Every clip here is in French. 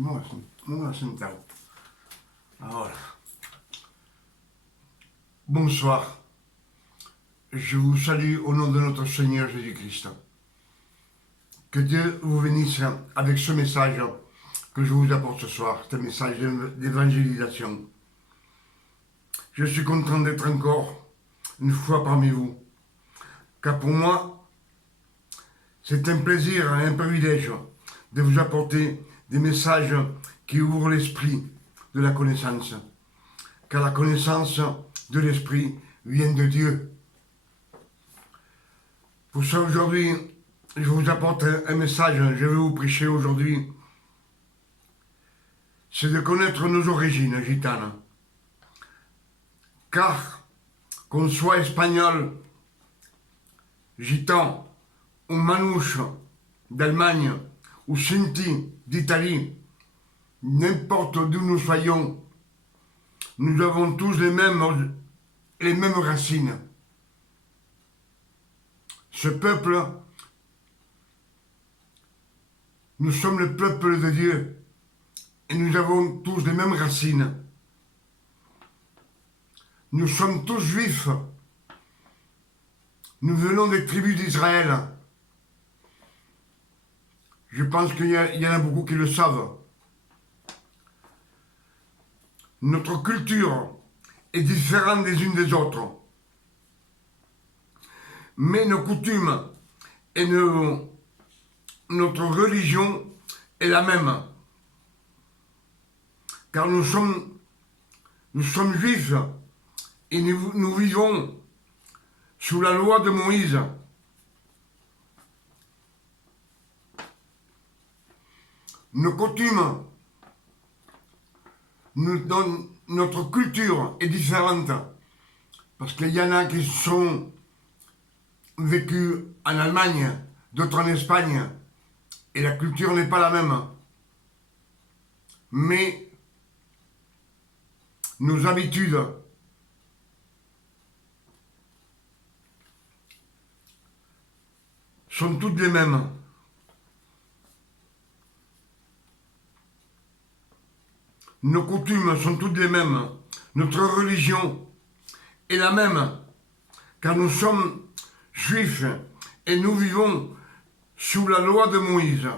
Vamos sentado. Ahora. Bonsoir. Je vous salue au nom de notre Seigneur Jésus-Christ. Que Dieu vous bénisse avec ce message que je vous apporte ce soir, ce message d'évangélisation. Je suis content d'être encore une fois parmi vous, car pour moi, c'est un plaisir et un privilège de vous apporter des messages qui ouvrent l'esprit de la connaissance, car la connaissance de l'esprit vient de Dieu. Pour ça, aujourd'hui, je vous apporte un message, je vais vous prêcher aujourd'hui. C'est de connaître nos origines gitanes. Car, qu'on soit espagnol, gitan, ou manouche d'Allemagne, ou sinti d'Italie, n'importe d'où nous soyons, nous avons tous les mêmes racines. Ce peuple, nous sommes le peuple de Dieu et nous avons tous les mêmes racines. Nous sommes tous juifs. Nous venons des tribus d'Israël. Je pense qu'il y en a beaucoup qui le savent. Notre culture est différente des unes des autres. Mais nos coutumes et notre religion est la même. Car nous sommes juifs et nous vivons sous la loi de Moïse. Nos coutumes, notre culture est différente. Parce qu'il y en a qui sont vécus en Allemagne, d'autres en Espagne. Et la culture n'est pas la même. Mais nos habitudes sont toutes les mêmes. Nos coutumes sont toutes les mêmes. Notre religion est la même. Car nous sommes juifs et nous vivons sous la loi de Moïse.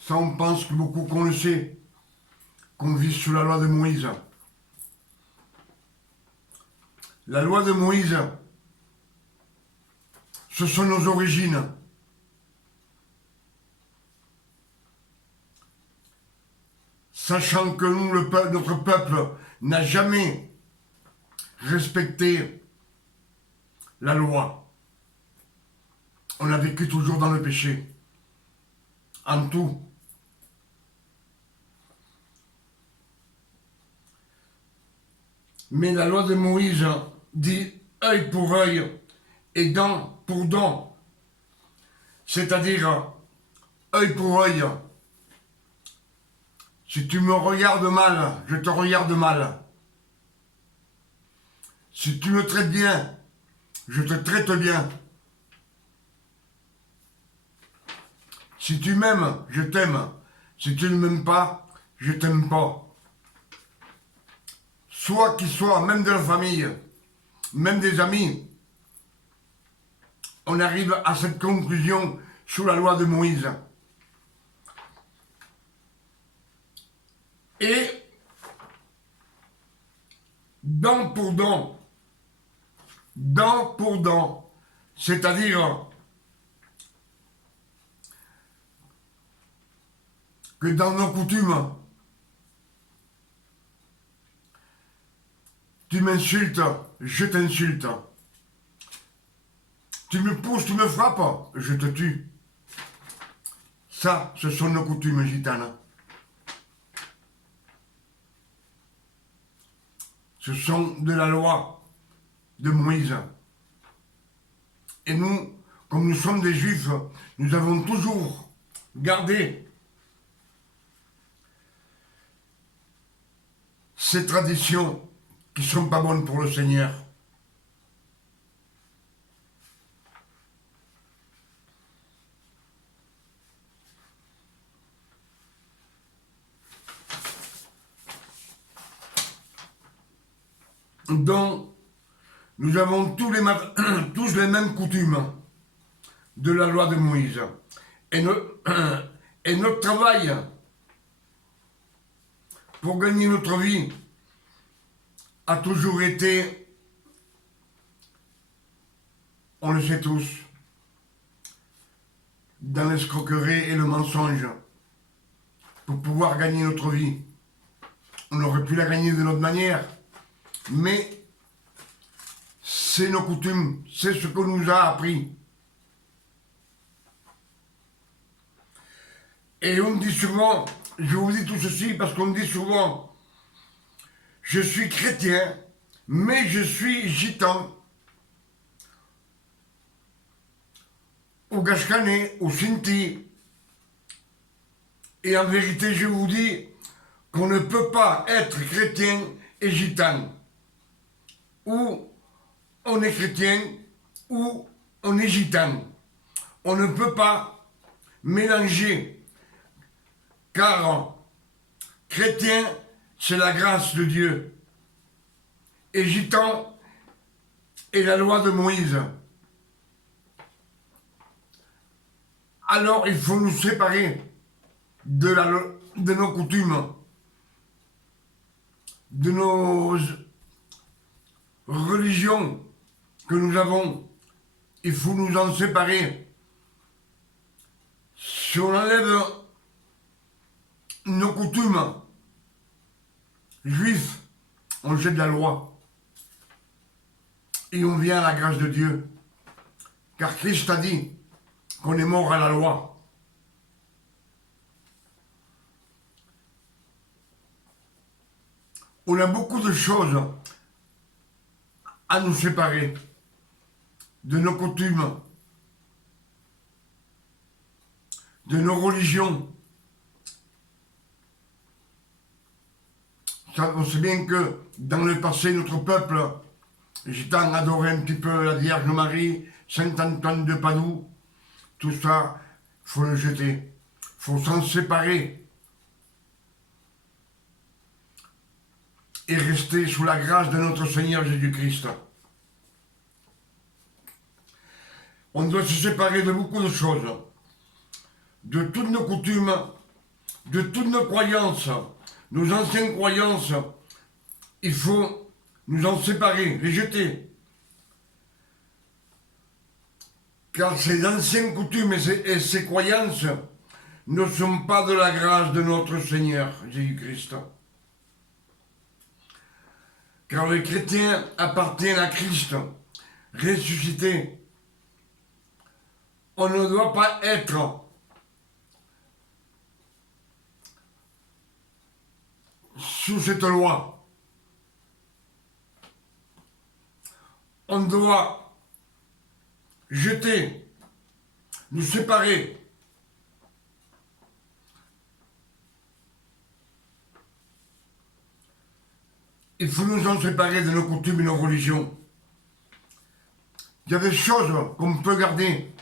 Ça, on pense que beaucoup qu'on le sait, qu'on vit sous la loi de Moïse. La loi de Moïse, ce sont nos origines. Sachant que nous, notre peuple, n'a jamais respecté la loi. On a vécu toujours dans le péché. En tout. Mais la loi de Moïse dit œil pour œil et dent pour dent. C'est-à-dire œil pour œil. Si tu me regardes mal, je te regarde mal. Si tu me traites bien, je te traite bien. Si tu m'aimes, je t'aime. Si tu ne m'aimes pas, je t'aime pas. Soit qu'il soit, même de la famille, même des amis, on arrive à cette conclusion sous la loi de Moïse. Et dent pour dent, c'est-à-dire que dans nos coutumes, tu m'insultes, je t'insulte. Tu me pousses, tu me frappes, je te tue. Ça, ce sont nos coutumes gitanes. Ce sont de la loi de Moïse. Et nous, comme nous sommes des juifs, nous avons toujours gardé ces traditions qui ne sont pas bonnes pour le Seigneur. dont nous avons tous les mêmes coutumes de la loi de Moïse. Et, et notre travail pour gagner notre vie a toujours été, on le sait tous, dans l'escroquerie et le mensonge. Pour pouvoir gagner notre vie, on aurait pu la gagner de notre manière, mais c'est nos coutumes, c'est ce qu'on nous a appris. Et on dit souvent, je vous dis tout ceci parce qu'on dit souvent, je suis chrétien, mais je suis gitan, ou Gashkané, ou Sinti. Et en vérité, je vous dis qu'on ne peut pas être chrétien et gitan. Ou on est chrétien, ou on est gitan. On ne peut pas mélanger. Car chrétien, c'est la grâce de Dieu. Et gitan est la loi de Moïse. Alors il faut nous séparer de nos coutumes, de nos religions que nous avons. Il faut nous en séparer. Si on enlève nos coutumes juifs, on jette la loi et on vient à la grâce de Dieu, car Christ a dit qu'on est mort à la loi. On a beaucoup de choses à nous séparer de nos coutumes, de nos religions. On sait bien que dans le passé, notre peuple gitan adorait un petit peu la Vierge Marie, Saint Antoine de Padoue. Tout ça, il faut le jeter. Il faut s'en séparer. Et rester sous la grâce de notre Seigneur Jésus-Christ. On doit se séparer de beaucoup de choses. De toutes nos coutumes, de toutes nos croyances. Nos anciennes croyances, il faut nous en séparer, les jeter. Car ces anciennes coutumes et ces croyances ne sont pas de la grâce de notre Seigneur Jésus-Christ. Car les chrétiens appartiennent à Christ, ressuscité. On ne doit pas être sous cette loi. On doit jeter, nous séparer. Il faut nous en séparer de nos coutumes et nos religions. Il y a des choses qu'on peut garder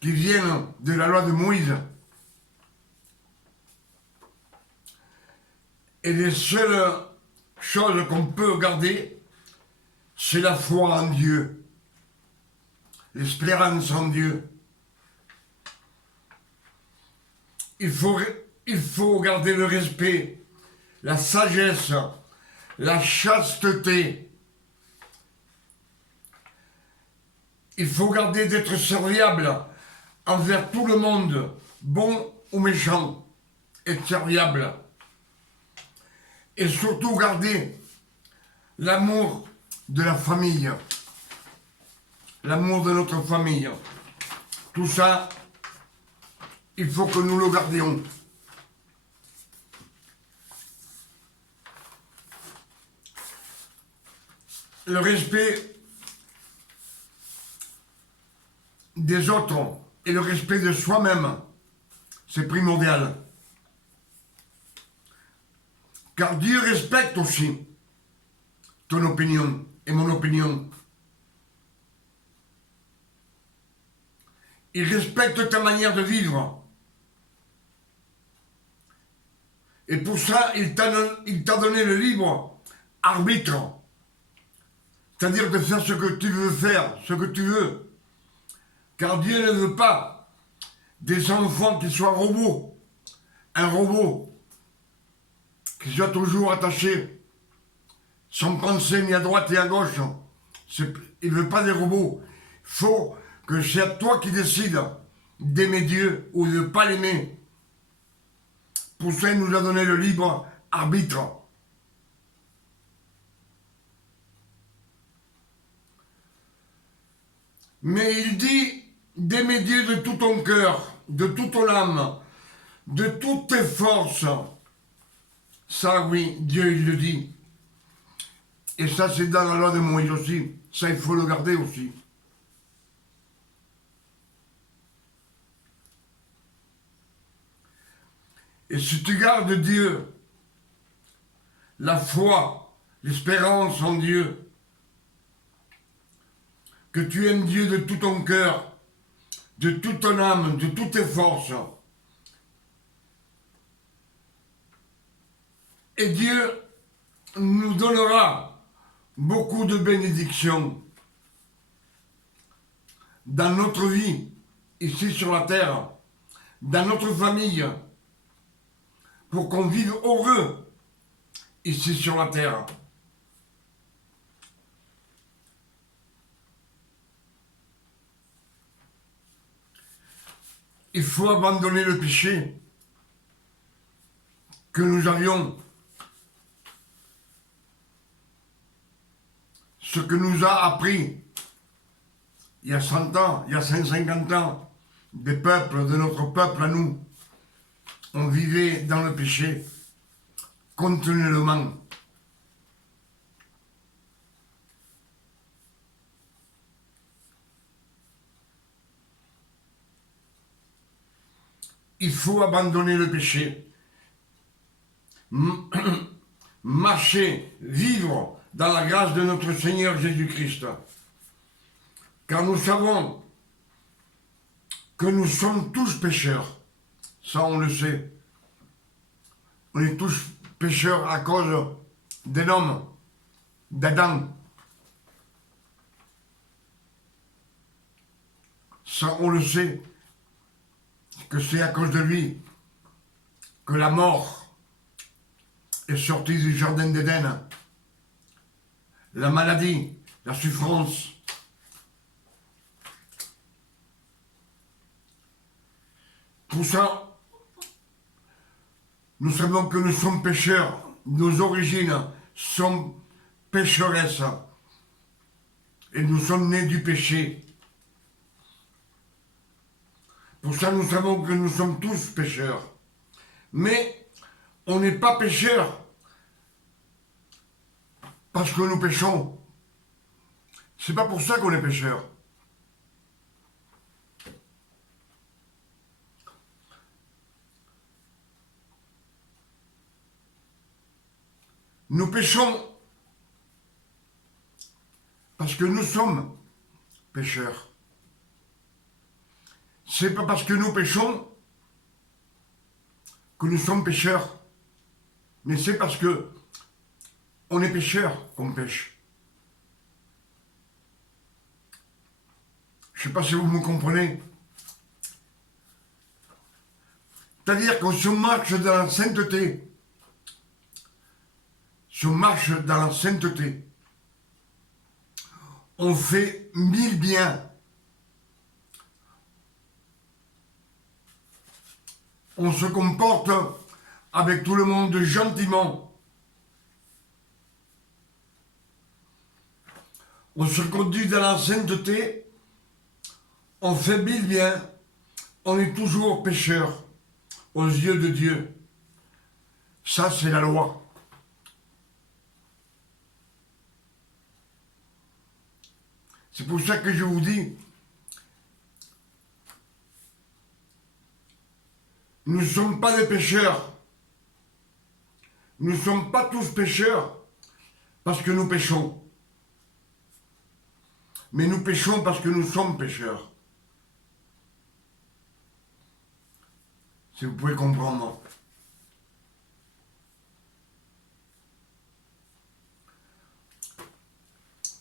qui viennent de la loi de Moïse. Et les seules choses qu'on peut garder, c'est la foi en Dieu, l'espérance en Dieu. Il faut garder le respect, la sagesse, la chasteté. Il faut garder d'être serviable envers tout le monde, bon ou méchant, être serviable. Et surtout garder l'amour de la famille, l'amour de notre famille. Tout ça, il faut que nous le gardions. Le respect des autres et le respect de soi-même, c'est primordial. Car Dieu respecte aussi ton opinion et mon opinion. Il respecte ta manière de vivre. Et pour ça, il t'a donné le libre arbitre. C'est-à-dire de faire ce que tu veux faire, ce que tu veux. Car Dieu ne veut pas des enfants qui soient robots. Un robot qui soit toujours attaché, sans penser ni à droite ni à gauche. Il ne veut pas des robots. Il faut que c'est à toi qui décides d'aimer Dieu ou de ne pas l'aimer. Pour ça, il nous a donné le libre arbitre. Mais il dit d'aimer Dieu de tout ton cœur, de toute ton âme, de toutes tes forces. Ça, oui, Dieu, il le dit. Et ça, c'est dans la loi de Moïse aussi. Ça, il faut le garder aussi. Et si tu gardes Dieu, la foi, l'espérance en Dieu, que tu aimes Dieu de tout ton cœur, de toute ton âme, de toutes tes forces, et Dieu nous donnera beaucoup de bénédictions dans notre vie, ici sur la terre, dans notre famille, pour qu'on vive heureux ici sur la terre. Il faut abandonner le péché que nous avions, ce que nous a appris il y a 100 ans, il y a 150 ans, des peuples, de notre peuple à nous. On vivait dans le péché, continuellement. Il faut abandonner le péché, marcher, vivre dans la grâce de notre Seigneur Jésus-Christ. Car nous savons que nous sommes tous pécheurs. Ça, on le sait. On est tous pécheurs à cause d'un homme, d'Adam. Ça, on le sait, que c'est à cause de lui que la mort est sortie du jardin d'Éden. La maladie, la souffrance. Pour ça, nous savons que nous sommes pécheurs. Nos origines sont pécheresses. Et nous sommes nés du péché. Pour ça, nous savons que nous sommes tous pécheurs. Mais on n'est pas pécheurs parce que nous péchons. C'est pas pour ça qu'on est pécheurs. Nous péchons parce que nous sommes pécheurs. C'est pas parce que nous péchons que nous sommes pécheurs, mais c'est parce que on est pécheurs qu'on pêche. Je ne sais pas si vous me comprenez. C'est-à-dire qu'on se marche dans la sainteté. Se marche dans la sainteté. On fait 1000 biens. On se comporte avec tout le monde gentiment. On se conduit dans la sainteté. On fait 1000 biens. On est toujours pécheur aux yeux de Dieu. Ça, c'est la loi. C'est pour ça que je vous dis, nous ne sommes pas des pécheurs. Nous ne sommes pas tous pécheurs parce que nous péchons. Mais nous péchons parce que nous sommes pécheurs. Si vous pouvez comprendre.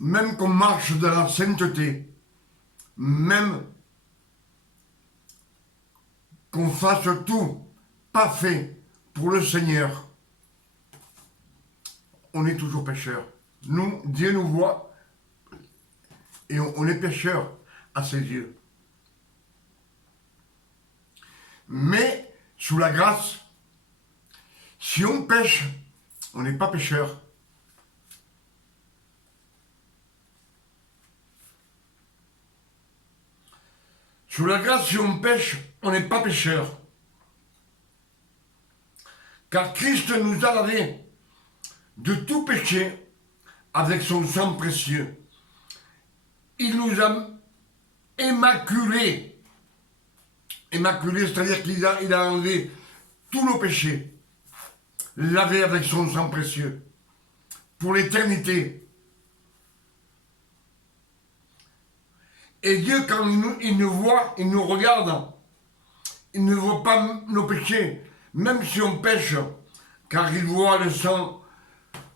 même qu'on marche dans la sainteté, même qu'on fasse tout parfait pour le Seigneur, on est toujours pécheur. Nous, Dieu nous voit et on est pécheur à ses yeux. Mais sous la grâce, si on pêche, on n'est pas pécheur. Sous la grâce, si on pêche, on n'est pas pécheur. Car Christ nous a lavé de tout péché avec son sang précieux. Il nous a immaculés. Immaculés, c'est-à-dire qu'il a enlevé tous nos péchés, lavé avec son sang précieux, pour l'éternité. Et Dieu, quand il nous voit, il nous regarde, il ne voit pas nos péchés, même si on pêche, car il voit le sang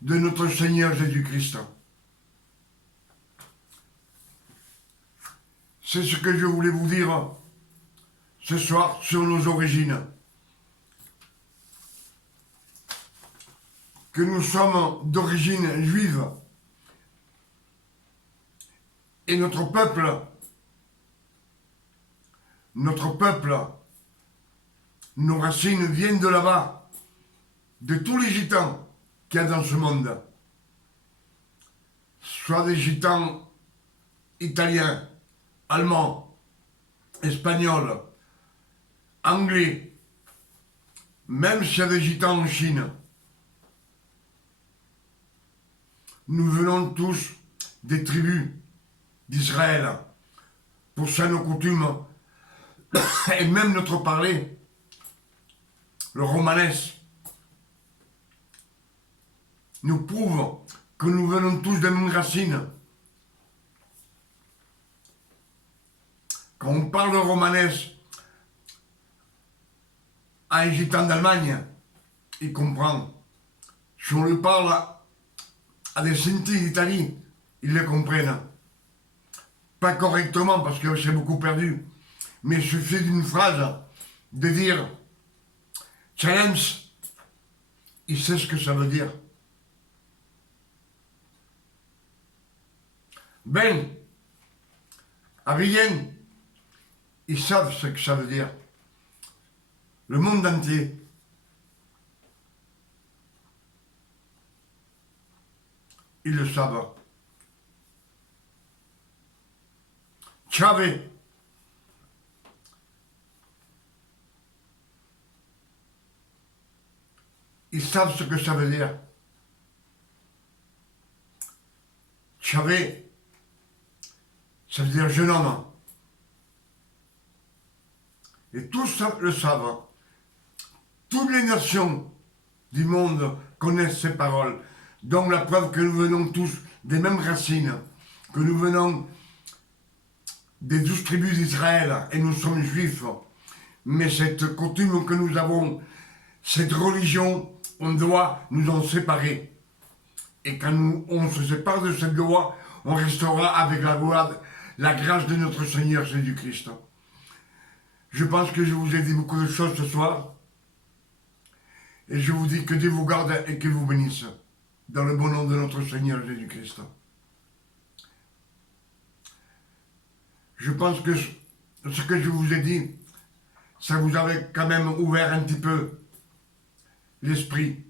de notre Seigneur Jésus-Christ. C'est ce que je voulais vous dire ce soir sur nos origines. Que nous sommes d'origine juive. Et notre peuple, nos racines viennent de là-bas, de tous les gitans qu'il y a dans ce monde. Soit des gitans italiens, allemands, espagnols, anglais, même s'il y a des gitans en Chine. Nous venons tous des tribus d'Israël. Pour ça, nos coutumes et même notre parler, le romanesque, nous prouve que nous venons tous des mêmes racines. Quand on parle de romanesque à un gitan d'Allemagne, il comprend. Si on le parle à des Sinti d'Italie, ils le comprennent. Pas correctement parce que c'est beaucoup perdu, mais il suffit d'une phrase de dire challenge, il sait ce que ça veut dire. Ben, rien, ils savent ce que ça veut dire. Le monde entier. Ils le savent. Tchavé. Ils savent ce que ça veut dire. Tchavé, ça veut dire jeune homme. Et tous le savent. Toutes les nations du monde connaissent ces paroles. Donc la preuve que nous venons tous des mêmes racines, que nous venons des 12 tribus d'Israël et nous sommes juifs. Mais cette coutume que nous avons, cette religion, on doit nous en séparer. Et quand on se sépare de cette loi, on restera avec la grâce de notre Seigneur Jésus-Christ. Je pense que je vous ai dit beaucoup de choses ce soir. Et je vous dis que Dieu vous garde et qu'il vous bénisse. Dans le bon nom de notre Seigneur Jésus-Christ. Je pense que ce que je vous ai dit, ça vous avait quand même ouvert un petit peu l'esprit.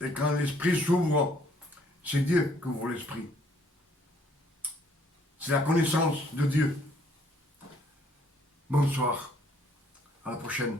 Et quand l'esprit s'ouvre, c'est Dieu qui ouvre l'esprit. C'est la connaissance de Dieu. Bonsoir. À la prochaine.